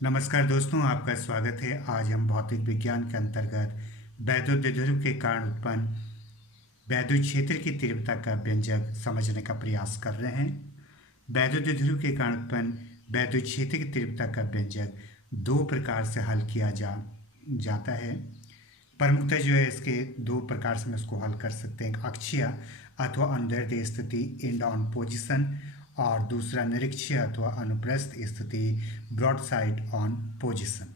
नमस्कार दोस्तों, आपका स्वागत है। आज हम भौतिक विज्ञान के अंतर्गत वैद्युतद्रव्य के कारण उत्पन्न वैद्युत क्षेत्र की तीव्रता का व्यंजक समझने का प्रयास कर रहे हैं। वैद्युतद्रव्य के कारण उत्पन्न वैद्युत क्षेत्र की तीव्रता का व्यंजक दो प्रकार से हल किया जाता है। प्रमुखतः जो है इसके दो प्रकार से हम इसको हल कर सकते हैं, अक्षीय अथवा अनुदैर्ध्य स्थिति एंड ऑन पोजिशन, और दूसरा निरक्षीय अथवा अनुप्रस्थ स्थिति ब्रॉड साइड ऑन पोजिशन।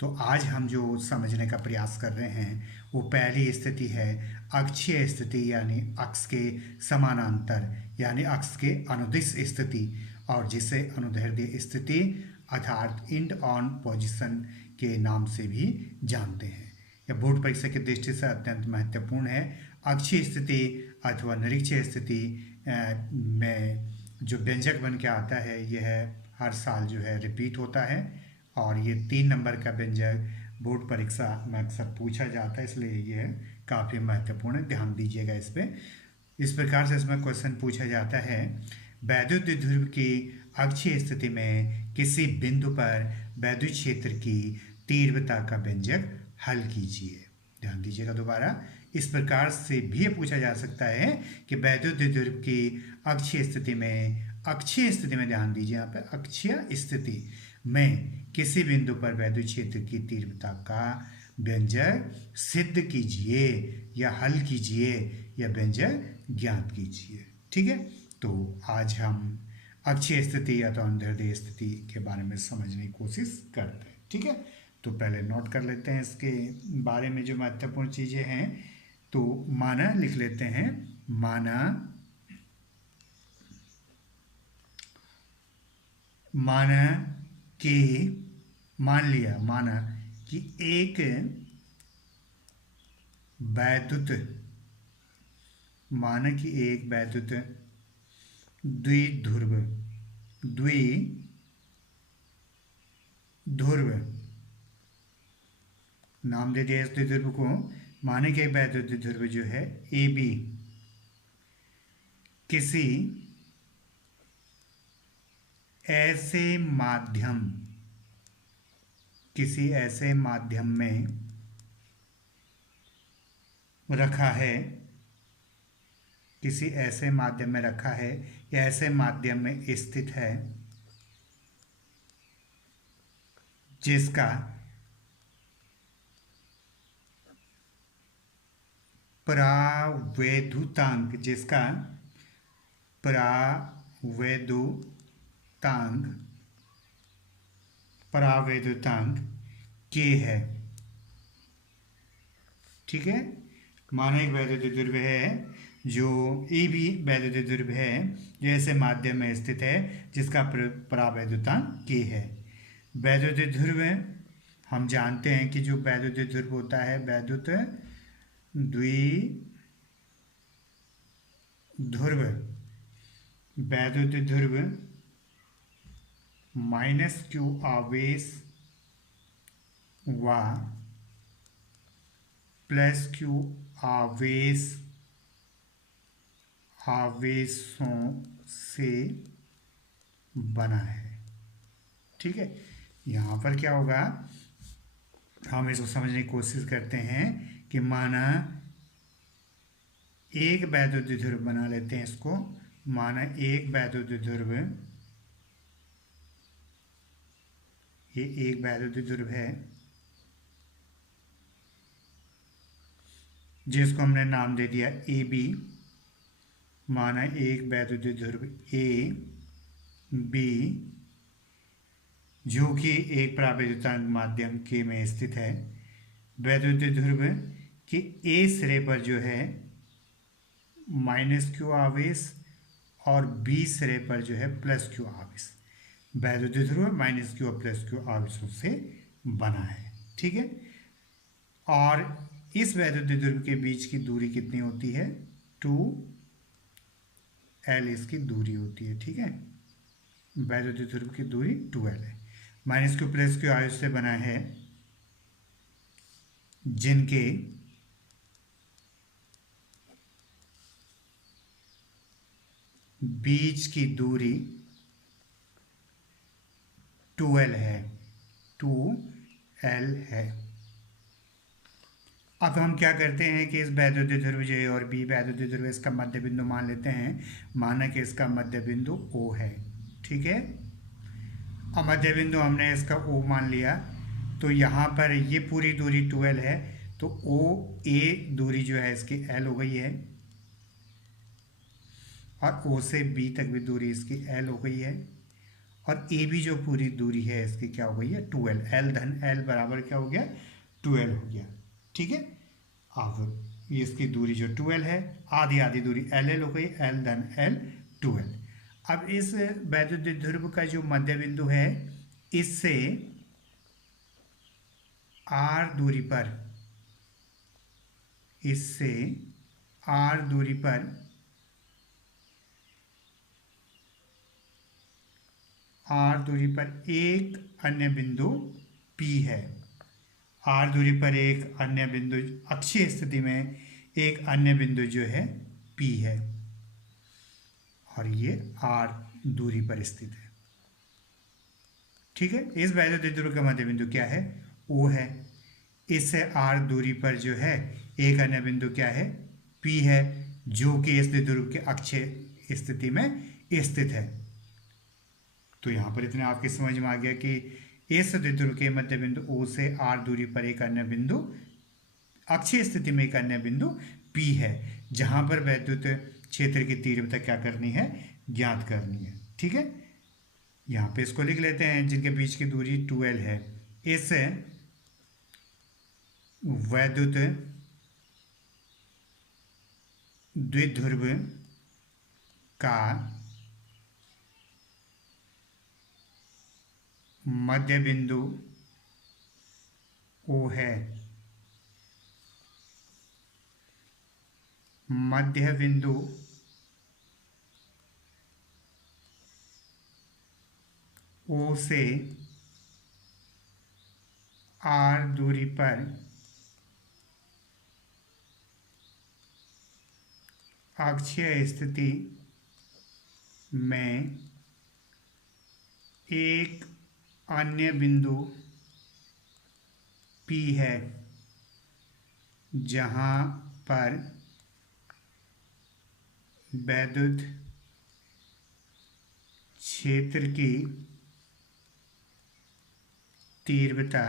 तो आज हम जो समझने का प्रयास कर रहे हैं वो पहली स्थिति है अक्षीय स्थिति, यानी अक्ष के समानांतर, यानी अक्ष के अनुदिश स्थिति, और जिसे अनुदैर्ध्य स्थिति अर्थात इंड ऑन पोजिशन के नाम से भी जानते हैं। यह बोर्ड परीक्षा की दृष्टि से अत्यंत महत्वपूर्ण है। अक्षीय स्थिति अथवा निरीक्षीय स्थिति में जो व्यंजक बन के आता है यह हर साल जो है रिपीट होता है, और ये 3 नंबर का व्यंजक बोर्ड परीक्षा में अक्सर पूछा जाता है, इसलिए यह काफ़ी महत्वपूर्ण है। ध्यान दीजिएगा इस पर। इस प्रकार से इसमें क्वेश्चन पूछा जाता है, वैद्युत ध्रुव की अक्षीय स्थिति में किसी बिंदु पर वैद्युत क्षेत्र की तीव्रता का व्यंजक हल कीजिए। ध्यान दीजिएगा दोबारा। इस प्रकार से भी पूछा जा सकता है कि वैद्युत ध्रुव की अक्षीय स्थिति में ध्यान दीजिए, यहाँ पे अक्षीय स्थिति में किसी बिंदु पर वैद्युत क्षेत्र की तीव्रता का व्यंजक सिद्ध कीजिए या हल कीजिए या व्यंजक ज्ञात कीजिए। ठीक है, तो आज हम अक्षीय स्थिति या तो अनुदैर्ध्य स्थिति के बारे में समझने की कोशिश करते हैं। ठीक है, तो पहले नोट कर लेते हैं इसके बारे में जो महत्वपूर्ण चीज़ें हैं। तो माना लिख लेते हैं, माना कि एक वैद्युत द्विध्रुव नाम दे दिया इस द्विध्रुव को। माने कि एक वैद्युत द्विध्रुव जो है ए बी किसी ऐसे माध्यम में रखा है, या ऐसे माध्यम में स्थित है जिसका परावैद्युतांक K है। ठीक है, माना एक वैद्युत द्विध्रुव है जो ए बी वैद्युत द्विध्रुव है जो ऐसे माध्यम में स्थित है जिसका परावैद्युतांक K है। वैद्युत द्विध्रुव हम जानते हैं कि जो वैद्युत द्विध्रुव होता है, वैद्युत द्विध्रुव -q आवेश व +q आवेशों से बना है। ठीक है, यहाँ पर क्या होगा, हम इसको समझने की कोशिश करते हैं कि माना एक वैद्युत द्विध्रुव बना लेते हैं इसको। माना एक वैद्युत द्विध्रुव, ये एक वैद्युत द्विध्रुव है जिसको हमने नाम दे दिया ए बी। माना एक वैद्युत द्विध्रुव ए बी जो कि एक परावैद्युतांक माध्यम के में स्थित है। वैद्युत द्विध्रुव के ए सिरे पर जो है -q आवेश और बी सिरे पर जो है +q आवेश। वैद्युत द्विध्रुव -q और +q आवेशों से बना है। ठीक है, और इस वैद्युत द्विध्रुव के बीच की दूरी कितनी होती है, 2l इसकी दूरी होती है। ठीक है, वैद्युत द्विध्रुव की दूरी 2l है। -q +q आवेश से बना है जिनके बीच की दूरी 2l है। 2l है। अब हम क्या करते हैं कि इस वैद्युत द्विध्रुव जो ए और बी वैद्युत द्विध्रुव इसका मध्य बिंदु मान लेते हैं। माना कि इसका मध्य बिंदु O है, ठीक है। अब मध्य बिंदु हमने इसका O मान लिया, तो यहाँ पर ये पूरी दूरी 2l है, तो OA दूरी जो है इसकी l हो गई है, और O से B तक भी दूरी इसकी l हो गई है, और AB जो पूरी दूरी है इसकी क्या हो गई है 2l। l धन l बराबर क्या हो गया 2l हो गया, ठीक है। अब ये इसकी दूरी जो 2l है, आधी आधी दूरी ll हो गई, l धन l 2l। अब इस वैद्युत द्विध्रुव का जो मध्य बिंदु है, इससे r दूरी पर, इससे r दूरी पर एक अन्य बिंदु P है। r दूरी पर एक अन्य बिंदु, अक्षीय स्थिति में एक अन्य बिंदु जो है P है, और ये r दूरी पर स्थित है, ठीक है। इस वैद्युत द्विध्रुव का मध्य बिंदु क्या है O है। इससे r दूरी पर जो है एक अन्य बिंदु क्या है P है, जो कि इस द्विध्रुव के अक्षीय स्थिति में स्थित है। तो यहाँ पर इतना आपके समझ में आ गया कि इस द्विध्रुव के मध्य बिंदु O से r दूरी पर एक अन्य बिंदु, अक्षीय स्थिति में एक अन्य बिंदु P है, जहाँ पर वैद्युत क्षेत्र की तीव्रता क्या करनी है ज्ञात करनी है, ठीक है। यहाँ पे इसको लिख लेते हैं, जिनके बीच की दूरी 2l है। इस वैद्युत द्विध्रुव का मध्य बिंदु O है। मध्य बिंदु O से r दूरी पर अक्षीय स्थिति में एक अन्य बिंदु P है, जहाँ पर वैद्युत क्षेत्र की तीव्रता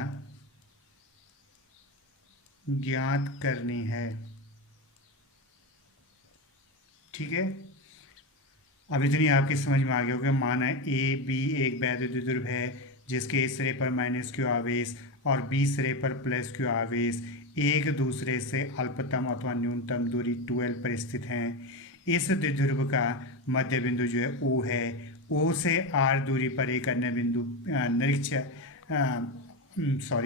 ज्ञात करनी है, ठीक है। अब इतनी आपकी समझ में आ गया होगा। माना ए बी एक वैद्युत द्विध्रुव है, जिसके इस सिरे पर -q आवेश और बी सिरे पर +q आवेश एक दूसरे से अल्पतम अथवा न्यूनतम दूरी 2l पर स्थित हैं। इस द्विध्रुव का मध्य बिंदु जो है O है। O से r दूरी पर एक अन्य बिंदु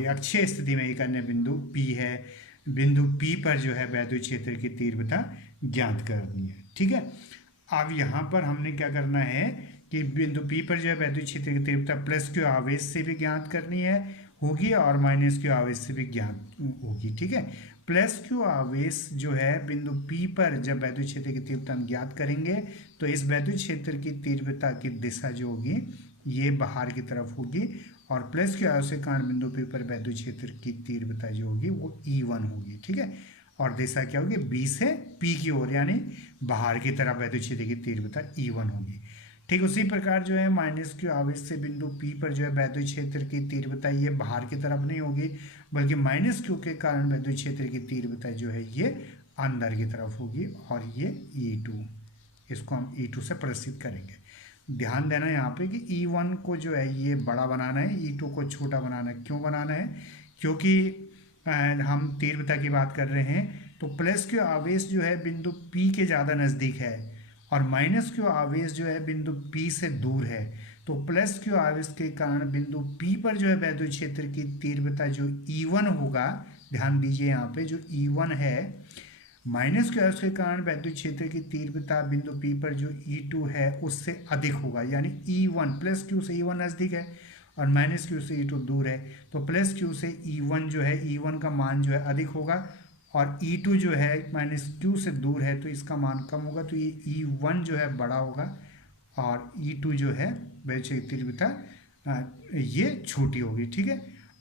अक्षीय स्थिति में एक अन्य बिंदु P है। बिंदु P पर जो है वैद्युत क्षेत्र की तीव्रता ज्ञात करनी है, ठीक है। अब यहाँ पर हमने क्या करना है कि बिंदु P पर जो है वैद्युत क्षेत्र की तीव्रता +q आवेश से भी ज्ञात करनी है होगी, और -q आवेश से भी ज्ञात होगी, ठीक है। +q आवेश जो है बिंदु P पर जब वैद्युत क्षेत्र की तीव्रता हम ज्ञात करेंगे, तो इस वैद्युत क्षेत्र की तीव्रता की दिशा जो होगी ये बाहर की तरफ होगी, और +q आवेश के कारण बिंदु P पर वैद्युत क्षेत्र की तीव्रता जो होगी वो E1 होगी, ठीक है। और दिशा क्या होगी B से P की ओर, यानी बाहर की तरफ वैद्युत क्षेत्र की तीव्रता E1 होगी। ठीक उसी प्रकार जो है -q आवेश से बिंदु P पर जो है वैद्युत क्षेत्र की तीव्रता ये बाहर की तरफ नहीं होगी, बल्कि -q के कारण वैद्युत क्षेत्र की तीव्रता जो है ये अंदर की तरफ होगी, और ये E2, इसको हम E2 से प्रदर्शित करेंगे। ध्यान देना यहाँ पे कि E1 को जो है ये बड़ा बनाना है, E2 को छोटा बनाना है। क्यों बनाना है? क्योंकि हम तीव्रता की बात कर रहे हैं, तो +q आवेश जो है बिंदु P के ज़्यादा नज़दीक है, और -q आवेश जो है बिंदु P से दूर है। तो +q आवेश के कारण बिंदु P पर जो है वैद्युत क्षेत्र की तीव्रता जो E1 होगा, ध्यान दीजिए यहाँ पे जो E1 है, -q आवेश के कारण वैद्युत क्षेत्र की तीव्रता बिंदु P पर जो E2 है उससे अधिक होगा, यानी E1 +q से E1 नज़दीक है और -q से E2 दूर है, तो +q से E1 जो है, E1 का मान जो है अधिक होगा, और E2 जो है -q से दूर है तो इसका मान कम होगा, तो ये E1 जो है बड़ा होगा और E2 जो है वैद्युत तीव्रता ये छोटी होगी, ठीक है।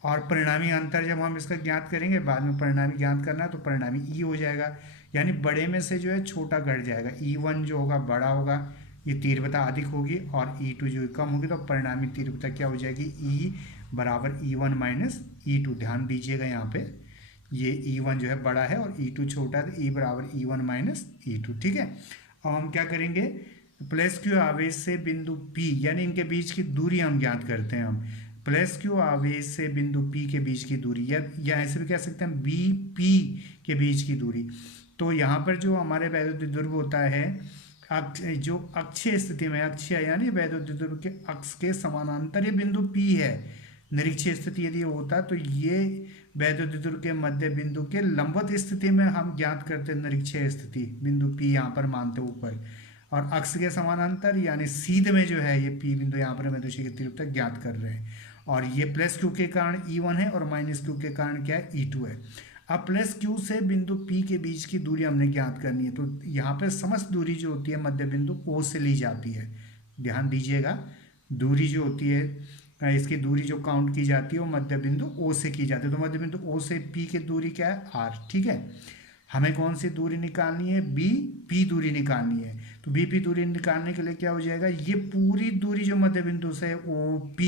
और परिणामी अंतर जब हम इसका ज्ञात करेंगे, बाद में परिणामी ज्ञात करना है, तो परिणामी ई हो जाएगा, यानी बड़े में से जो है छोटा घट जाएगा। E1 जो होगा बड़ा होगा, ये तीव्रता अधिक होगी, और E2 जो कम होगी, तो परिणामी तीव्रता क्या हो जाएगी, E बराबर E1 माइनस E2। ध्यान दीजिएगा यहाँ पे ये E1 जो है बड़ा है और E2 छोटा है, तो E बराबर E1 माइनस E2। ठीक है, अब हम क्या करेंगे, प्लस क्यू आवेश से बिंदु P, यानी इनके बीच की दूरी हम ज्ञात करते हैं। हम प्लस क्यू आवेश से बिंदु P के बीच की दूरी, या ऐसे भी कह सकते हैं BP के बीच की दूरी। तो यहाँ पर जो हमारे वैद्युत ध्रुव होता है, जो अक्षीय स्थिति में, अक्षीय यानी वैद्युत ध्रुव के अक्ष के समानांतर ये बिंदु P है। निरीक्षीय स्थिति यदि होता तो ये वैद्युत ध्रुव के मध्य बिंदु के लंबवत स्थिति में हम ज्ञात करते हैं निरीक्षीय स्थिति, बिंदु P यहाँ पर मानते ऊपर, और अक्ष के समानांतर यानी सीध में जो है ये P बिंदु यहाँ पर वैद्युत की तीव्रता ज्ञात कर रहे हैं। और ये प्लस क्यू के कारण E1 है और माइनस क्यू के कारण क्या है, E2 है। अब प्लस क्यू से बिंदु P के बीच की दूरी हमने ज्ञात करनी है, तो यहाँ पर समस्त दूरी जो होती है मध्य बिंदु O से ली जाती है। ध्यान दीजिएगा, दूरी जो होती है, इसकी दूरी जो काउंट की जाती है वो मध्य बिंदु O से की जाती है। तो मध्य बिंदु O से P की दूरी क्या है, R। ठीक है, हमें कौन सी दूरी निकालनी है, BP दूरी निकालनी है। तो BP दूरी निकालने के लिए क्या हो जाएगा, ये पूरी दूरी जो मध्य बिंदु से OP,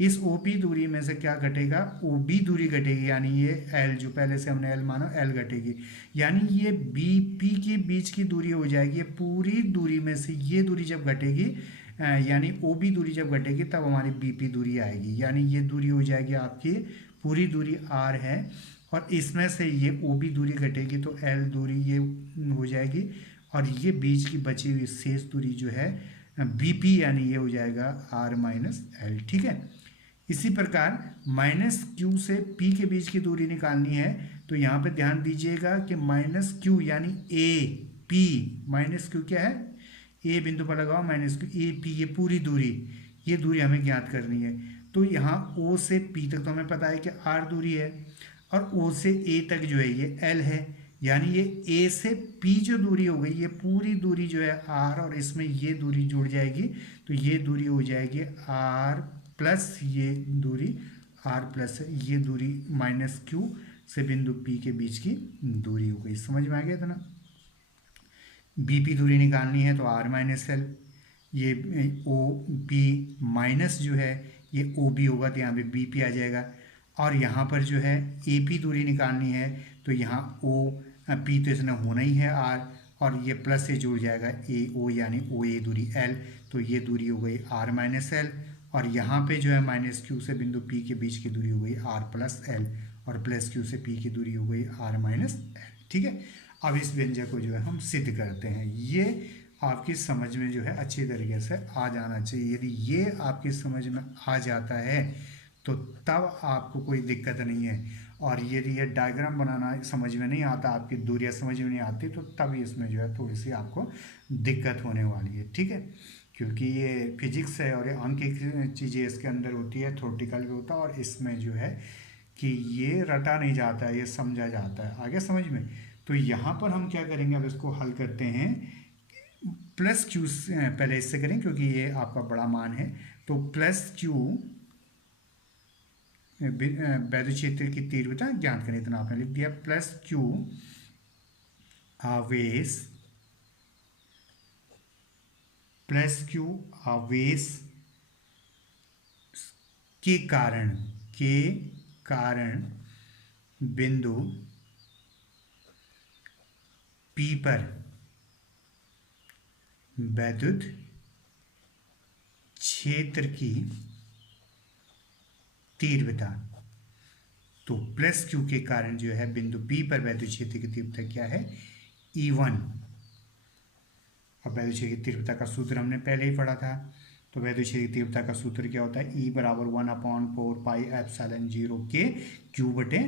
इस OP दूरी में से क्या घटेगा, OB दूरी घटेगी, यानी ये L जो पहले से हमने L माना, L घटेगी, यानी ये BP के बीच की दूरी हो जाएगी। ये पूरी दूरी में से ये दूरी जब घटेगी, यानी OB दूरी जब घटेगी, तब हमारी BP दूरी आएगी, यानी ये दूरी हो जाएगी आपकी, पूरी दूरी R है, और इसमें से ये OB दूरी घटेगी तो L दूरी ये हो जाएगी, और ये बीच की बची हुई शेष दूरी जो है BP, यानी ये हो जाएगा R माइनस L। ठीक है, इसी प्रकार माइनस Q से P के बीच की दूरी निकालनी है। तो यहाँ पे ध्यान दीजिएगा कि माइनस Q यानी AP, माइनस Q क्या है, A बिंदु पर लगाओ, माइनस Q AP, ये पूरी दूरी, ये दूरी हमें ज्ञात करनी है। तो यहाँ O से P तक तो हमें पता है कि R दूरी है, और O से A तक जो है ये L है, यानी ये A से P जो दूरी हो गई, ये पूरी दूरी जो है R, और इसमें ये दूरी जुड़ जाएगी, तो ये दूरी हो जाएगी R प्लस ये दूरी R प्लस ये दूरी माइनस Q से बिंदु P के बीच की दूरी हो गई। समझ में आ गया था ना। BP दूरी निकालनी है तो R माइनस L, ये OP माइनस जो है ये OB होगा, तो यहाँ पे BP आ जाएगा, और यहाँ पर जो है AP दूरी निकालनी है, तो यहाँ OP तो इसने होना ही है R, और ये प्लस से जुड़ जाएगा AO, यानी OA दूरी L, तो ये दूरी हो गई R माइनस L, और यहाँ पे जो है माइनस Q से बिंदु P के बीच की दूरी हो गई R प्लस L, और प्लस Q से P की दूरी हो गई R माइनस L। ठीक है, अब इस व्यंजक को जो है हम सिद्ध करते हैं। ये आपकी समझ में जो है अच्छी तरीके से आ जाना चाहिए। यदि ये आपकी समझ में आ जाता है तो तब आपको कोई दिक्कत नहीं है, और यदि ये डायग्राम बनाना समझ में नहीं आता, आपकी दूरियां समझ में नहीं आती, तो तब इसमें जो है थोड़ी सी आपको दिक्कत होने वाली है। ठीक है, क्योंकि ये फिजिक्स है और ये अंक की चीज़ें इसके अंदर होती है, थ्योरेटिकल भी होता है, और इसमें जो है कि ये रटा नहीं जाता है, ये समझा जाता है आगे समझ में। तो यहाँ पर हम क्या करेंगे, अब इसको हल करते हैं। प्लस Q पहले इससे करें क्योंकि ये आपका बड़ा मान है। तो प्लस Q वैद्युत क्षेत्र की तीव्रता ज्ञात करें, इतना आपने लिख दिया। प्लस Q आवेश, प्लस Q आवेश के कारण बिंदु P पर वैद्युत क्षेत्र की तीव्रता। तो प्लस Q के कारण जो है बिंदु P पर वैद्युत क्षेत्र की तीव्रता क्या है, E1। अब वैद्युत क्षेत्र की तीव्रता का सूत्र हमने पहले ही पढ़ा था। तो वैद्युत क्षेत्र की तीव्रता का सूत्र क्या होता है, E बराबर 1/4 पाई एप्सिलॉन 0 के Q बटे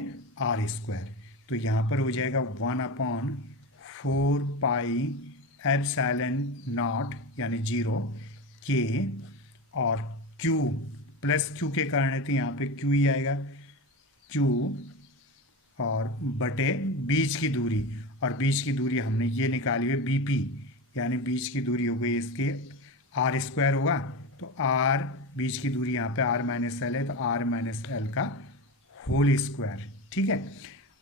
R स्क्वायर। तो यहाँ पर हो जाएगा 1/4 पाई एप्सिलॉन नॉट यानी 0 के, और Q प्लस Q के कारण है तो यहाँ पे Q ही आएगा, Q और बटे बीच की दूरी, और बीच की दूरी हमने ये निकाली है BP, यानी बीच की दूरी हो गई इसके R स्क्वायर होगा। तो R बीच की दूरी यहाँ पे R माइनस L है, तो R माइनस L का होल स्क्वायर। ठीक है,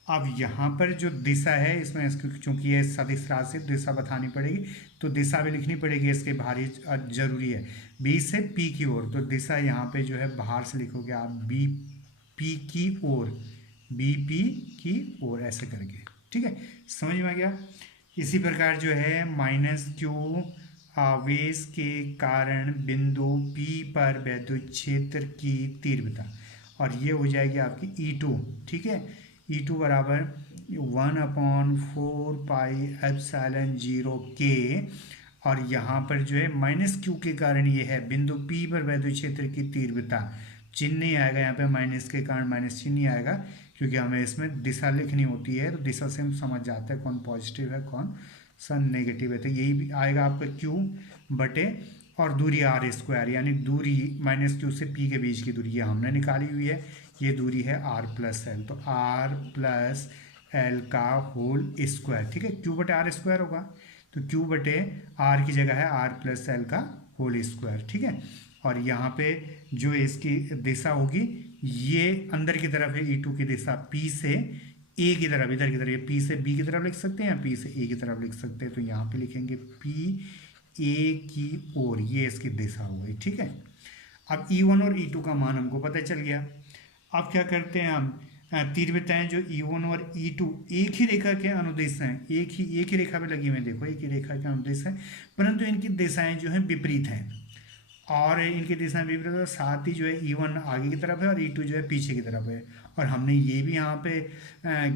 अब यहाँ पर जो दिशा है इसमें चूंकि ये सदिश राशि दिशा बतानी पड़ेगी, तो दिशा भी लिखनी पड़ेगी इसके बाहर, ही जरूरी है। बी से पी की ओर, तो दिशा यहाँ पे जो है बाहर से लिखोगे आप बी पी की ओर, बी पी की ओर ऐसे करके। ठीक है, समझ में आ गया। इसी प्रकार जो है माइनस क्यू आवेश के कारण बिंदु P पर विद्युत क्षेत्र की तीव्रता, और ये हो जाएगी आपकी E2। ठीक है, E2 बराबर 1/4πε0K, और यहाँ पर जो है माइनस क्यू के कारण ये है बिंदु P पर विद्युत क्षेत्र की तीव्रता, चिन्ह नहीं आएगा यहाँ पे, माइनस के कारण माइनस चिन्ह नहीं आएगा, क्योंकि हमें इसमें दिशा लिखनी होती है, तो दिशा से हम समझ जाते हैं कौन पॉजिटिव है कौन सा नेगेटिव है। तो यही भी आएगा आपका क्यू बटे, और दूरी आर स्क्वायर, यानी दूरी माइनस क्यू से पी के बीच की दूरी ये हमने निकाली हुई है, ये दूरी है आर प्लस एल, तो आर प्लस एल का होल स्क्वायर। ठीक है, क्यू बटे आर स्क्वायर होगा, तो क्यू बटे आर की जगह है आर प्लस एल का होल स्क्वायर। ठीक है, और यहाँ पे जो इसकी दिशा होगी ये अंदर की तरफ है, E2 की दिशा P से A की तरफ, इधर की तरफ, P से B की तरफ लिख सकते हैं या P से A की तरफ लिख सकते हैं, तो यहाँ पे लिखेंगे P A की ओर, ये इसकी दिशा हो गई। ठीक है, अब E1 और E2 का मान हमको पता चल गया। अब क्या करते हैं हम, तीव्रताएं जो E1 और E2 एक ही रेखा के अनुदिश हैं, एक ही रेखा पे लगी हुई, देखो एक ही रेखा के अनुदिश है, परंतु इनकी दिशाएं जो हैं विपरीत हैं, और इनकी दिशा विपरीत है, साथ ही जो है E1 आगे की तरफ है और E2 जो है पीछे की तरफ है। और हमने ये भी यहाँ पे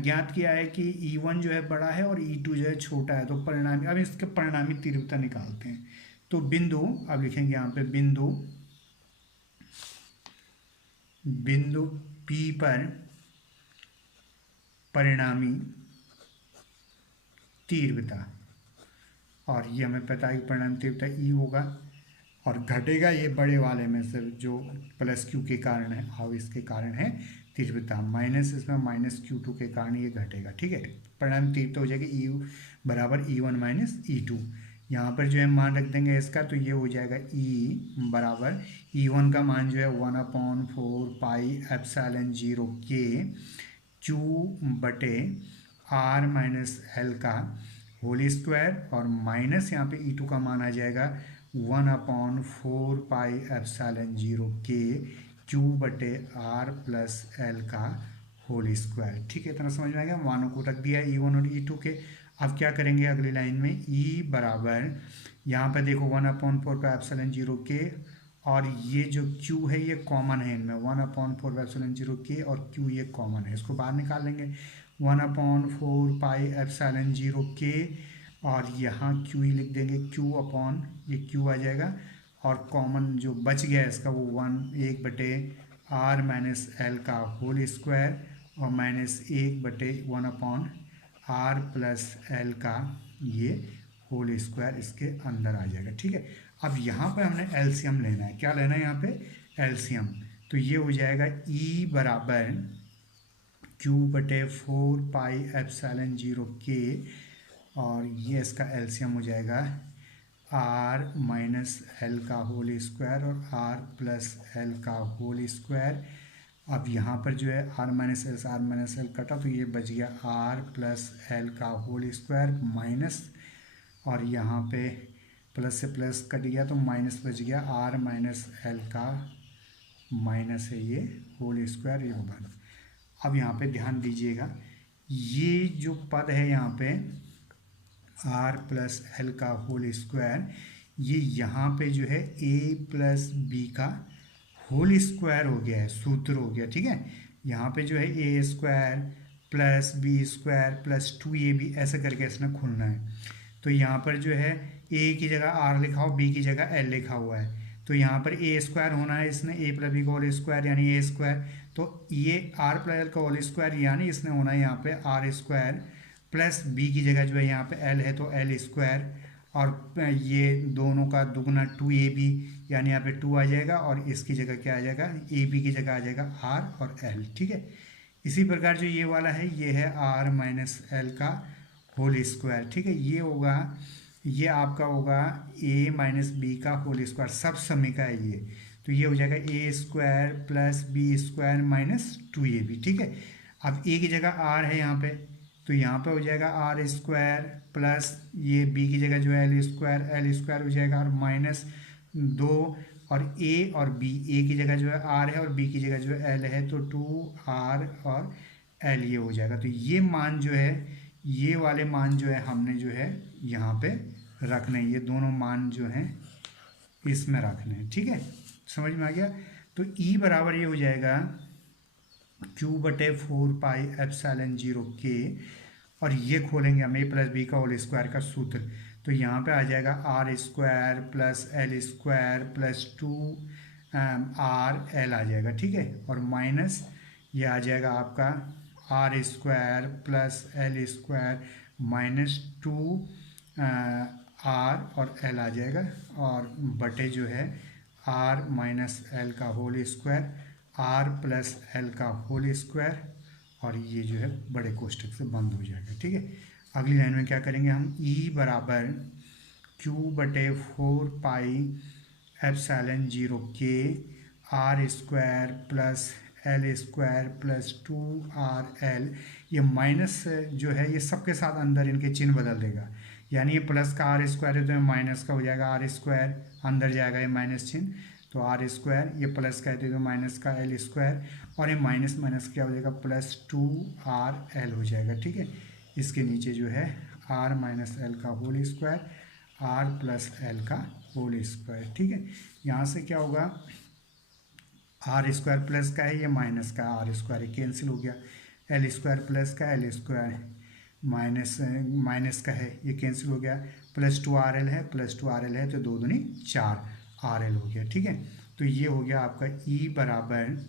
ज्ञात किया है कि E1 जो है बड़ा है और E2 जो है छोटा है, तो परिणामी, अब इसके परिणामी तीव्रता निकालते हैं। तो बिंदु, अब लिखेंगे यहाँ पे बिंदु P पर परिणामी तीव्रता, और ये हमें पता है कि परिणामी तीव्रता E होगा, और घटेगा ये बड़े वाले में से जो प्लस क्यू के कारण है, अब इसके कारण है तीव्रता, माइनस इसमें माइनस Q2 के कारण ये घटेगा। ठीक है, परिणाम तीव्रता हो जाएगी E बराबर E1 माइनस E2। यहाँ पर जो है मान रख देंगे इसका, तो ये हो जाएगा E बराबर E1 का मान जो है 1/4πε0K Q बटे R माइनस एल का होल स्क्वायर, और माइनस यहाँ पे E2 का मान आ जाएगा 1/4πε0K Q बटे R प्लस एल का होल स्क्वायर। ठीक है, इतना समझ में आ गया, मानों को रख दिया E1 और E2 के। अब क्या करेंगे अगली लाइन में, E बराबर यहाँ पे देखो 1/4πε0K, और ये जो Q है ये कॉमन है इनमें, 1/4πε0K और Q ये कॉमन है, इसको बाहर निकाल लेंगे, 1/4πε0K, और यहाँ Q ही लिख देंगे, Q अपॉन ये Q आ जाएगा, और कॉमन जो बच गया इसका वो 1 बटे R माइनस एल का होल स्क्वायर, और माइनस 1 बटे 1/R प्लस एल का ये होल स्क्वायर इसके अंदर आ जाएगा। ठीक है, अब यहाँ पे हमने एलसीएम लेना है, क्या लेना है यहाँ पे एलसीएम, तो ये हो जाएगा E बराबर Q बटे 4πε0K, और ये इसका एलसीएम हो जाएगा R माइनस एल का होल स्क्वायर और R प्लस एल का होल स्क्वायर। अब यहाँ पर जो है R माइनस एल कटा, तो ये बच गया R प्लस एल का होल स्क्वायर माइनस, और यहाँ पे प्लस से प्लस कट गया तो माइनस बच गया, R माइनस एल का माइनस है ये होल स्क्वायर, ये होगा। अब यहाँ पे ध्यान दीजिएगा, ये जो पद है यहाँ पे R प्लस एल का होल स्क्वायर, ये यहाँ पे जो है A प्लस बी का होल स्क्वायर हो गया है, सूत्र हो गया। ठीक है, यहाँ पे जो है A square plus B square plus 2AB ऐसे करके इसने खुलना है, तो यहाँ पर जो है A की जगह R लिखा हो, B की जगह L लिखा हुआ है, तो यहाँ पर A स्क्वायर होना है, इसने A प्लस बी का होल स्क्वायर यानी A स्क्वायर, तो ये R प्लस एल का होल स्क्वायर यानी इसने होना है यहाँ पे R स्क्वायर प्लस बी की जगह जो है यहाँ पे L है तो L स्क्वायर, और ये दोनों का दुगना 2AB यानी यहाँ पे 2 आ जाएगा, और इसकी जगह क्या आ जाएगा AB की जगह आ जाएगा R और L। ठीक है, इसी प्रकार जो ये वाला है ये है R माइनस एल का होल स्क्वायर। ठीक है, ये होगा, ये आपका होगा A माइनस बी का होल स्क्वायर, सब समय का है ये, तो ये हो जाएगा A square plus B square minus 2ab, ठीक है। अब ए की जगह आर है यहाँ पे, तो यहाँ पे हो जाएगा आर स्क्वायर प्लस ये बी की जगह जो है एल स्क्वायर हो जाएगा और माइनस 2, और ए और बी, ए की जगह जो है आर है और बी की जगह जो है एल है, तो 2r और एल ये हो जाएगा। तो ये मान जो है, ये वाले मान जो है हमने जो है यहाँ पे रखने हैं, ये दोनों मान जो हैं इसमें रखने हैं, ठीक है। समझ में आ गया। तो ई बराबर ये हो जाएगा Q/4πε0K, और ये खोलेंगे हम ए प्लस बी का होल स्क्वायर का सूत्र, तो यहाँ पे आ जाएगा R square plus L square plus 2r L आ जाएगा, ठीक है। और माइनस ये आ जाएगा आपका R square plus L square minus 2r और एल आ जाएगा, और बटे जो है आर माइनस एल का whole square, R plus L का होल स्क्वायर, और ये जो है बड़े कोष्टक से बंद हो जाएगा, ठीक है। अगली लाइन में क्या करेंगे हम, ई बराबर Q/4πε0K R square plus L square plus 2rl, ये माइनस जो है ये सबके साथ अंदर इनके चिन्ह बदल देगा, यानी ये प्लस का आर स्क्वायर है तो ये माइनस का हो जाएगा आर स्क्वायर, अंदर जाएगा ये माइनस चिन्ह, तो आर स्क्वायर, ये प्लस का है तो माइनस का एल स्क्वायर, और ये माइनस माइनस क्या हो जाएगा प्लस 2rl हो जाएगा, ठीक है। इसके नीचे जो है आर माइनस एल का whole square, R plus L का होल स्क्वायर, ठीक है। यहाँ से क्या होगा, आर स्क्वायर प्लस का है, ये माइनस का आर स्क्वायर कैंसिल हो गया, एल स्क्वायर प्लस का एल स्क्वायर माइनस का है ये कैंसिल हो गया, प्लस 2rl है, प्लस 2rl है तो 2 दूनी 4rl हो गया, ठीक है। तो ये हो गया आपका ई बराबर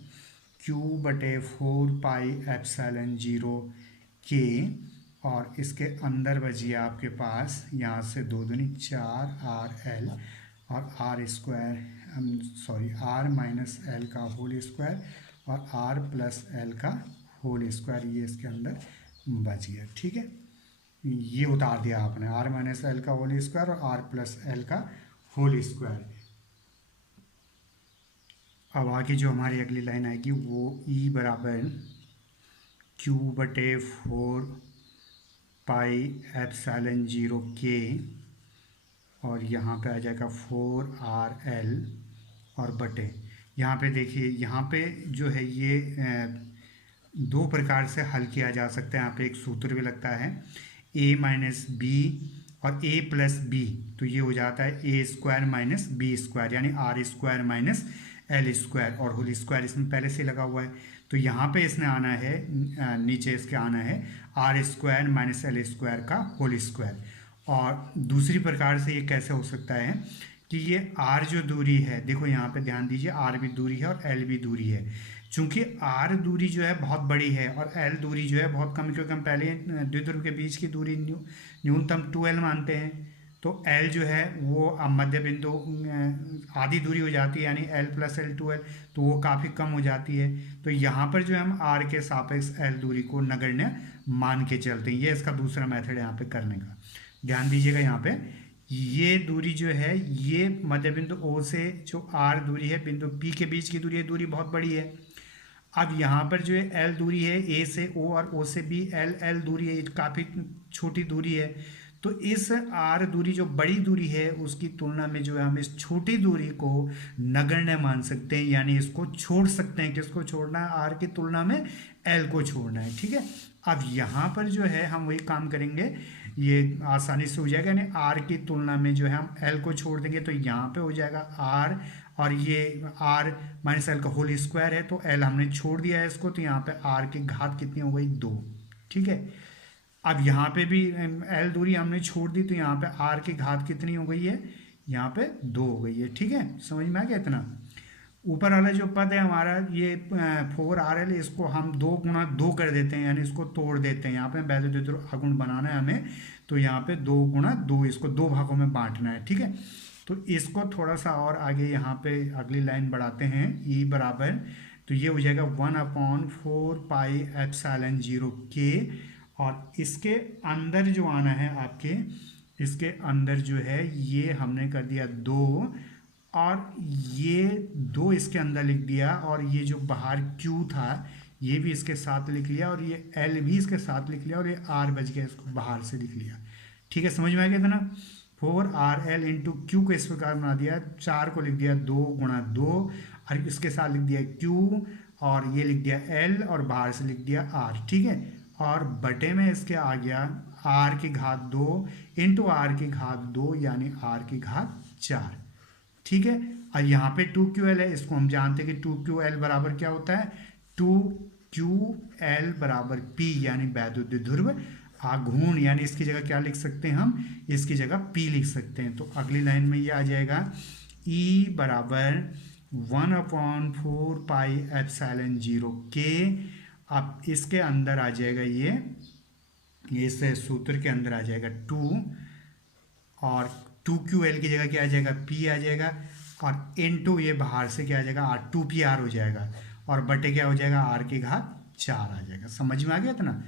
Q/4πε0K, और इसके अंदर बचिए आपके पास यहाँ से 2 दूनी 4rl और R square R minus L का होल स्क्वायर और आर प्लस एल का होल स्क्वायर, ये इसके अंदर बच गया, ठीक है। ये उतार दिया आपने, आर माइनस एल का होल स्क्वायर और आर प्लस एल का होल स्क्वायर। अब आगे जो हमारी अगली लाइन आएगी वो ई बराबर Q/4πε0K, और यहाँ पे आ जाएगा 4rl और बटे, यहाँ पे देखिए, यहाँ पे जो है ये दो प्रकार से हल किया जा सकता है। यहाँ पे एक सूत्र भी लगता है a माइनस बी और a प्लस बी, तो ये हो जाता है A square minus B square, यानी R square minus L square, और होल स्क्वायर इसमें पहले से लगा हुआ है, तो यहाँ पे इसने आना है, नीचे इसके आना है R square minus L square का होल स्क्वायर। और दूसरी प्रकार से ये कैसे हो सकता है कि ये आर जो दूरी है, देखो यहाँ पे ध्यान दीजिए, आर भी दूरी है और एल भी दूरी है, चूंकि आर दूरी जो है बहुत बड़ी है और एल दूरी जो है बहुत कम, क्योंकि हम पहले द्विध्रुव के बीच की दूरी न्यूनतम 2l मानते हैं, तो एल जो है वो अब मध्य बिंदु आधी दूरी हो जाती है, यानी एल प्लस एल 2l, तो वो काफ़ी कम हो जाती है। तो यहाँ पर जो है हम आर के सापेक्ष एल दूरी को नगण्य मान के चलते हैं, ये इसका दूसरा मेथड है यहाँ पे करने का। ध्यान दीजिएगा, यहाँ पे ये दूरी जो है ये मध्य बिंदु ओ से जो आर दूरी है बिंदु पी के बीच की दूरी है, दूरी बहुत बड़ी है। अब यहाँ पर जो है एल दूरी है ए से ओ और ओ से बी, एल दूरी है, काफ़ी छोटी दूरी है, तो इस आर दूरी जो बड़ी दूरी है उसकी तुलना में जो है हम इस छोटी दूरी को नगण्य मान सकते हैं, यानी इसको छोड़ सकते हैं। किसको छोड़ना है, आर की तुलना में एल को छोड़ना है, ठीक है। अब यहाँ पर जो है हम वही काम करेंगे, ये आसानी से हो जाएगा, यानी आर की तुलना में जो है हम एल को छोड़ देंगे, तो यहाँ पे हो जाएगा आर, और ये आर माइनस एल का होल स्क्वायर है, तो एल हमने छोड़ दिया है इसको, तो यहाँ पे आर की घात कितनी हो गई, 2, ठीक है। अब यहाँ पे भी एल दूरी हमने छोड़ दी, तो यहाँ पे आर की घात कितनी हो गई है, यहाँ पे 2 हो गई है, ठीक है। समझ में आ गया इतना। ऊपर वाला जो पद है हमारा ये 4rl, इसको हम 2 गुणा 2 कर देते हैं, यानी इसको तोड़ देते हैं। यहाँ पे वैद्युत द्विध्रुव अगुण बनाना है हमें, तो यहाँ पे 2 गुणा 2, इसको 2 भागों में बांटना है, ठीक है। तो इसको थोड़ा सा और आगे यहाँ पे अगली लाइन बढ़ाते हैं, ई बराबर, तो ये हो जाएगा 1/4πε0K, और इसके अंदर जो आना है आपके, इसके अंदर जो है ये हमने कर दिया 2, और ये 2 इसके अंदर लिख दिया, और ये जो बाहर Q था ये भी इसके साथ लिख लिया, और ये L भी इसके साथ लिख लिया, और ये R बच गया, इसको बाहर से लिख लिया। ठीक है, समझ में आ गया था ना। 4RL इंटू क्यू को इस प्रकार बना दिया, 4 को लिख दिया 2 गुणा 2, और इसके साथ लिख दिया Q, और ये लिख दिया L, और बाहर से लिख दिया R। ठीक है, और बटे में इसके आ गया R की घात 2 इंटू R की घात 2 यानी R की घात 4। ठीक है, और यहाँ पे 2QL है, इसको हम जानते हैं कि 2QL बराबर क्या होता है, 2QL बराबर P यानी वैद्युत ध्रुव आघूर्ण, यानी इसकी जगह क्या लिख सकते हैं हम, इसकी जगह P लिख सकते हैं। तो अगली लाइन में ये आ जाएगा E बराबर 1/4 पाई एप्सिलॉन 0 K। अब इसके अंदर आ जाएगा ये इस सूत्र के अंदर आ जाएगा 2, और 2QL की जगह क्या आ जाएगा, P आ जाएगा, और इनटू ये बाहर से क्या आ जाएगा, R 2PR हो जाएगा, और बटे क्या हो जाएगा, R की घात 4 आ जाएगा। समझ में आ गया था ना।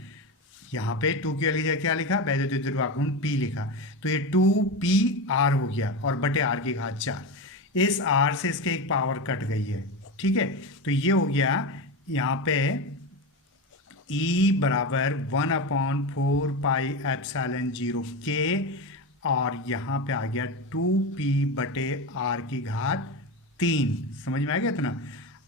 यहाँ पे 2QL की जगह क्या लिखा, वैद्युत ध्रुव आघूर्ण P लिखा, तो ये 2PR हो गया, और बटे R की घात 4। इस R से इसके एक पावर कट गई है। ठीक है, तो ये हो गया यहाँ पे E बराबर 1/4 पाई एप्सिलॉन 0 K, और यहाँ पे आ गया 2P बटे R की घात 3। समझ में आ गया था ना।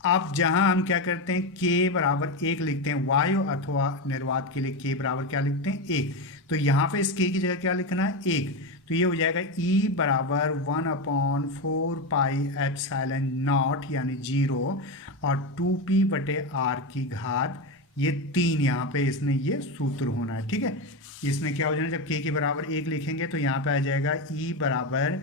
अब जहाँ हम क्या करते हैं, K बराबर 1 लिखते हैं, वायु अथवा निर्वात के लिए K बराबर क्या लिखते हैं, 1। तो यहाँ पे इस K की जगह क्या लिखना है, 1। तो ये हो जाएगा E बराबर 1/4 पाई एप्सिलॉन नॉट यानी 0, और 2P बटे R की घात ये 3, यहाँ पे इसने ये सूत्र होना है। ठीक है, इसमें क्या हो जाना, जब K के बराबर 1 लिखेंगे तो यहाँ पे आ जाएगा E बराबर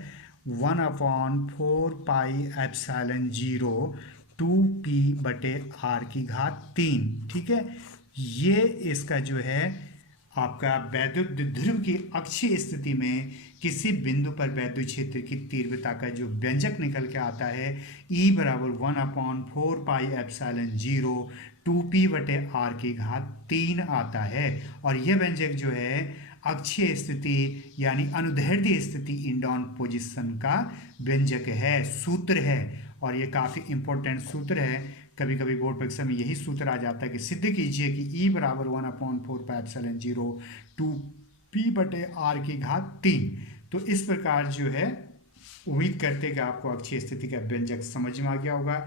1/4 पाई एप्सिलॉन 0 2P बटे R की घात 3। ठीक है, ये इसका जो है आपका वैद्युत ध्रुव की अक्षीय स्थिति में किसी बिंदु पर वैद्युत क्षेत्र की तीव्रता का जो व्यंजक निकल के आता है, E बराबर 1/4 पाई एप्सिलॉन 0 2P बटे R की घात 3 आता है। और यह व्यंजक जो है अक्षीय स्थिति यानी अनुदैर्ध्य स्थिति इंडॉन पोजीशन का व्यंजक है, सूत्र है, और ये काफ़ी इंपॉर्टेंट सूत्र है। कभी कभी बोर्ड परीक्षा में यही सूत्र आ जाता है कि सिद्ध कीजिए कि E बराबर 1/4 पाई एप्सिलॉन 0 2P बटे R की घात 3। तो इस प्रकार जो है उम्मीद करते हैं कि आपको अक्षीय स्थिति का व्यंजक समझ में आ गया होगा,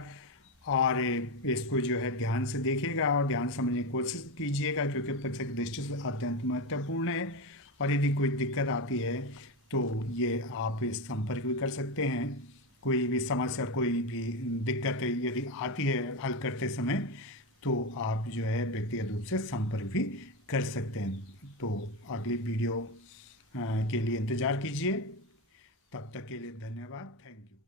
और इसको जो है ध्यान से देखिएगा और ध्यान से समझने की कोशिश कीजिएगा, क्योंकि परीक्षा की दृष्टि से अत्यंत महत्वपूर्ण है। और यदि कोई दिक्कत आती है तो ये आप संपर्क भी कर सकते हैं। कोई भी समस्या, कोई भी दिक्कत यदि आती है हल करते समय, तो आप जो है व्यक्तिगत रूप से संपर्क भी कर सकते हैं। तो अगली वीडियो के लिए इंतज़ार कीजिए। तब तक के लिए धन्यवाद, थैंक यू।